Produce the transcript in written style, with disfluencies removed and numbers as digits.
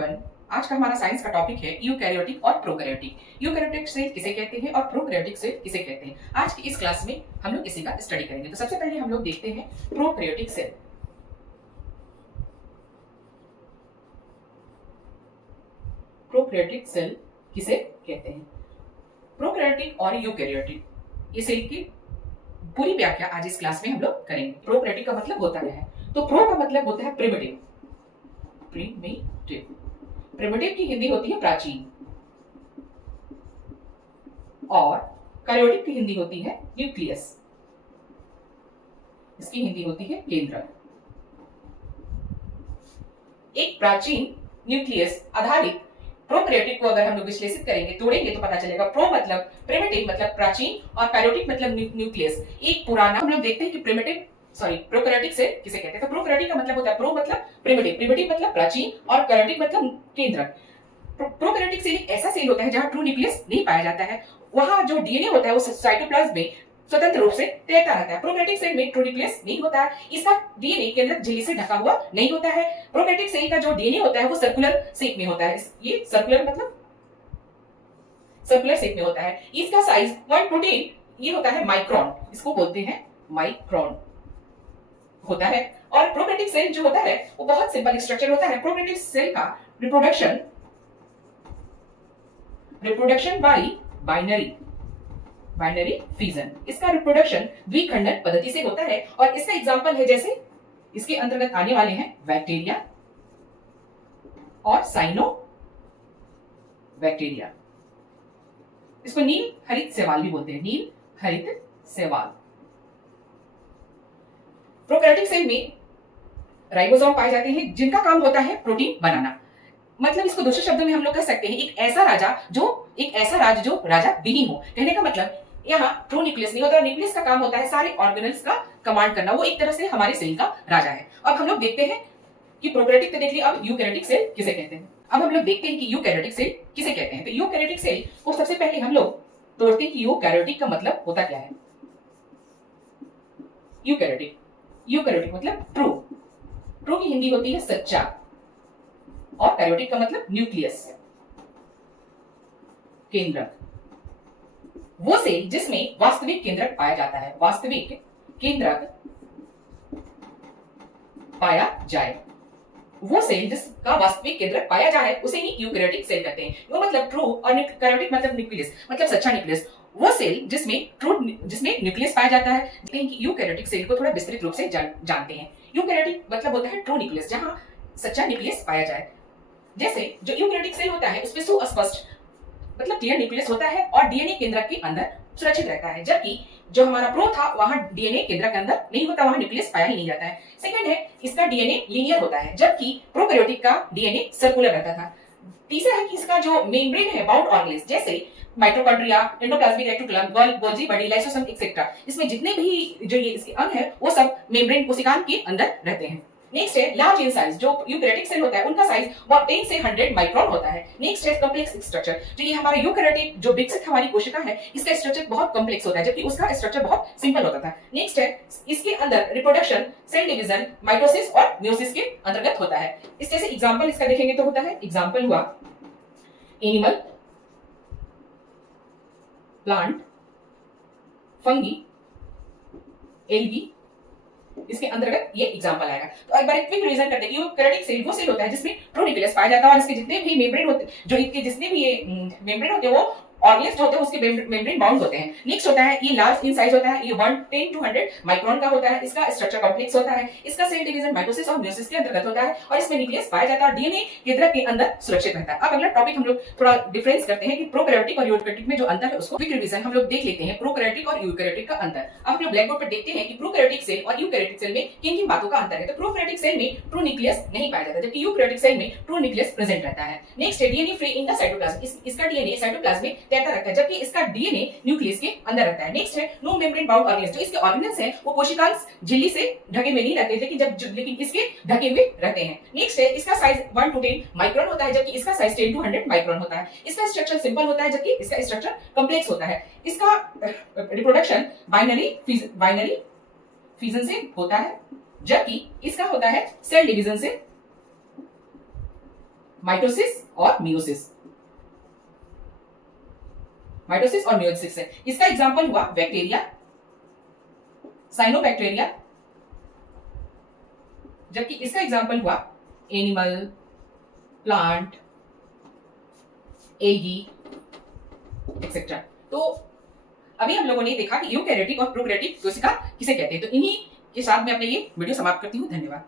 Everyone. आज का हमारा साइंस का टॉपिक है यूकैरियोटिक और प्रोकैरियोटिक। यूकैरियोटिक सेल किसे कहते हैं और प्रोकैरियोटिक सेल किसे कहते हैं, आज की इस क्लास में हम लोग इसी का स्टडी करेंगे। तो सबसे पहले हम लोग देखते हैं प्रोकैरियोटिक सेल। प्रोकैरियोटिक सेल किसे कहते हैं? प्रोकैरियोटिक और यूकैरियोटिक ये सेल की पूरी व्याख्या आज इस क्लास में हम लोग करेंगे। प्रोकैरियोटिक का मतलब होता है, तो प्रो का मतलब होता है प्रिमिटिव। प्रिमिटिव की हिंदी होती है प्राचीन, और कैरियोटिक की हिंदी होती है न्यूक्लियस। इसकी हिंदी होती है केंद्रक। एक प्राचीन न्यूक्लियस आधारित प्रोकैरियोटिक को अगर हम लोग विश्लेषित करेंगे, तोड़ेंगे, तो पता चलेगा प्रो मतलब प्रिमिटिव मतलब प्राचीन और कैरियोटिक मतलब न्यूक्लियस एक पुराना। हम लोग देखते हैं कि प्रोकैरियोटिक से किसे कहते हैं। तो प्रोकैरियोटिक का मतलब होता है प्रो मतलब प्रिमिटिव मतलब प्राचीन और कैरियोटिक मतलब केंद्रक। प्रोकैरियोटिक सेल एक ऐसा सेल होता है जहां ट्रू न्यूक्लियस नहीं पाया जाता है। वहां जो डीएनए होता है वो साइटोप्लाज्म में स्वतंत्र रूप से तैरता रहता है। प्रोकैरियोटिक सेल में ट्रू न्यूक्लियस नहीं होता है, इसका डीएनए केंद्रक झिल्ली से ढका हुआ नहीं होता है। प्रोकैरियोटिक सेल का जो डीएनए होता है वो सर्कुलर शेप में होता है। ये सर्कुलर शेप में होता है। इसका साइज 1 प्रोटीन ये होता है माइक्रोन, इसको बोलते हैं माइक्रोन होता है। और प्रोकैरियोटिक सेल जो होता है वो बहुत सिंपल स्ट्रक्चर होता है। प्रोकैरियोटिक सेल का रिप्रोडक्शन बाय बाइनरी फिजन, इसका रिप्रोडक्शन द्विखंडन पद्धति से होता है। और इसका एग्जांपल है, जैसे इसके अंतर्गत आने वाले हैं बैक्टीरिया और साइनोबैक्टीरिया। इसको नील हरित शैवाल भी बोलते हैं, नील हरित शैवाल। प्रोकैरियोटिक सेल में राइबोसोम पाए जाते हैं जिनका काम होता है प्रोटीन बनाना। मतलब इसको दूसरे शब्दों में हम लोग कह सकते हैं एक ऐसा राज जो राजा विहीन हो। कहने का मतलब यहाँ ट्रू न्यूक्लियस नहीं होता। न्यूक्लियस का काम होता है सारे ऑर्गेनेल्स का कमांड करना, वो एक तरह से हमारे सेल का राजा है। अब हम लोग देखते हैं कि प्रोकैरियोटिक तो देख लिया, अब यूकैरियोटिक सेल किसे कहते हैं। अब हम लोग देखते हैं कि यूकैरियोटिक सेल किसे कहते हैं। तो यूकैरियोटिक सेल को सबसे पहले हम लोग तोड़ते हैं कि यूकैरियोटिक का मतलब होता क्या है। यूकैरियोटिक मतलब ट्रू की हिंदी होती है सच्चा, और कैरियोटिक का मतलब न्यूक्लियस केंद्रक। वो सेल जिसमें वास्तविक केंद्रक पाया जाता है, वास्तविक केंद्रक पाया जाए, वो सेल जिसका वास्तविक केंद्रक पाया जाए उसे ही यूकैरियोटिक सेल कहते हैं। वो मतलब ट्रू और कैरियोटिक मतलब न्यूक्लियस मतलब सच्चा न्यूक्लियस। वो सेल जिसमें न्यूक्लियस पाया जाता है। देखते हैं कि यूकैरियोटिक सेल को थोड़ा विस्तृत रूप से जानते हैं। यूकैरियोटिक मतलब होता है ट्रू न्यूक्लियस, जहां सच्चा न्यूक्लियस पाया जाए। जैसे जो यूकैरियोटिक सेल होता है उसमें सुस्पष्ट मतलब क्लियर न्यूक्लियस होता है और डीएनए केंद्रक के अंदर सुरक्षित रहता है। जबकि जो हमारा प्रो था वहां डीएनए केंद्रक के अंदर नहीं होता, वहां न्यूक्लियस पाया ही नहीं जाता है। सेकंड है इसका डीएनए लीनियर होता है, जबकि प्रोकैरियोटिक का डीएनए सर्कुलर रहता था। तीसरा है कि इसका जो मेम्ब्रेन है बाउंड ऑर्गेनेल्स जैसे mitochondria, endoplasmic reticulum, Golgi body, lysosome etcetera, इसमें जितने भी जो ये इसके अंग है वो सब मेम्ब्रेन कोशिकाओं के अंदर रहते हैं। नेक्स्ट है लार्ज इन साइज। जो यूकैरियोटिक सेल होता है उनका साइज 10 से 100 माइक्रोन होता है। नेक्स्ट है कॉम्प्लेक्स स्ट्रक्चर। तो ये हमारा यूकैरियोटिक जो विकसित हमारी कोशिका है इसका स्ट्रक्चर बहुत कॉम्प्लेक्स होता है, जबकि उसका स्ट्रक्चर बहुत सिंपल होता था। नेक्स्ट है इसके अंदर रिप्रोडक्शन, सेल डिवीजन, माइटोसिस और म्यूसिस के अंतर्गत होता है। इस जैसे एग्जांपल इसका देखेंगे तो होता है, एग्जांपल हुआ एनिमल, प्लांट, फंगी, एल्गी, इसके अंतर्गत ये एग्जांपल आएगा। तो एक बार एक क्विक रिवीजन करते हैं कि यूकैरियोटिक सेल वो सेल होता है जिसमें ट्रू न्यूक्लियस पाया जाता है और इसके जितने भी मेम्ब्रेन होते हैं, जो इसके जितने भी ये मेम्ब्रेन होते हैं वो ऑर्गेनेल्स जो होते हैं उसके मेम्ब्रेन बाउंड होते हैं। नेक्स्ट होता है ये लार्ज इन साइज होता है, ये 10 to 100 माइक्रोन का होता है। इसका स्ट्रक्चर कॉम्प्लेक्स होता है, इसका सेल डिवीजन माइटोसिस और म्यूसिस के अंतर्गत होता है और इसमें न्यूक्लियस पाया जाता है, डीएनए केंद्रक के अंदर सुरक्षित रहता है। अब अगला टॉपिक हम लोग थोड़ा डिफरेंस करते हैं कि प्रोकैरियोटिक और यूकैरियोटिक में जो अंतर है उसको क्विक रिवीजन हम लोग देख लेते हैं। प्रोकैरियोटिक और यूकैरियोटिक का अंतर अब हम लोग ब्लैक बोर्ड पर देखते हैं कि प्रोकैरियोटिक सेल और यूकैरियोटिक सेल में किन-किन बातों का अंतर है। तो प्रोकैरियोटिक सेल में ट्रू न्यूक्लियस नहीं पाया जाता, जबकि यूकैरियोटिक सेल में ट्रू न्यूक्लियस प्रेजेंट रहता है। नेक्स्ट है DNA free in the cytoplasm. इसका डीएनए साइटोप्लाज्म में तैरता रहता है, जबकि इसका डीएनए न्यूक्लियस के अंदर रहता है। नेक्स्ट है नो मेम्ब्रेन बाउंड ऑर्गेनेल्स। जो इसके ऑर्गेनेल्स हैं वो कोशिकांश झिल्ली से ढके हुए नहीं रहते, लेकिन इसके ढके हुए रहते हैं। नेक्स्ट है इसका साइज 1 to 10 माइक्रोन होता है, जबकि इसका साइज 10 to 100 माइक्रोन होता है। इसका स्ट्रक्चर सिंपल होता है, जबकि इसका स्ट्रक्चर कॉम्प्लेक्स होता है। इसका रिप्रोडक्शन बाइनरी फिजन से होता है, जबकि इसका होता है सेल डिवीजन से माइटोसिस और मियोसिस। माइटोसिस और मियोसिस है। इसका एग्जांपल हुआ बैक्टीरिया, साइनोबैक्टीरिया, जबकि इसका एग्जांपल हुआ एनिमल, प्लांट, एगी एक्सेट्रा। तो अभी हम लोगों ने देखा कि यूकैरियोटिक और प्रोकैरियोटिक कोशिका किसे कहते हैं। तो इन्हीं के साथ मैं अपने ये वीडियो समाप्त करती हूँ। धन्यवाद।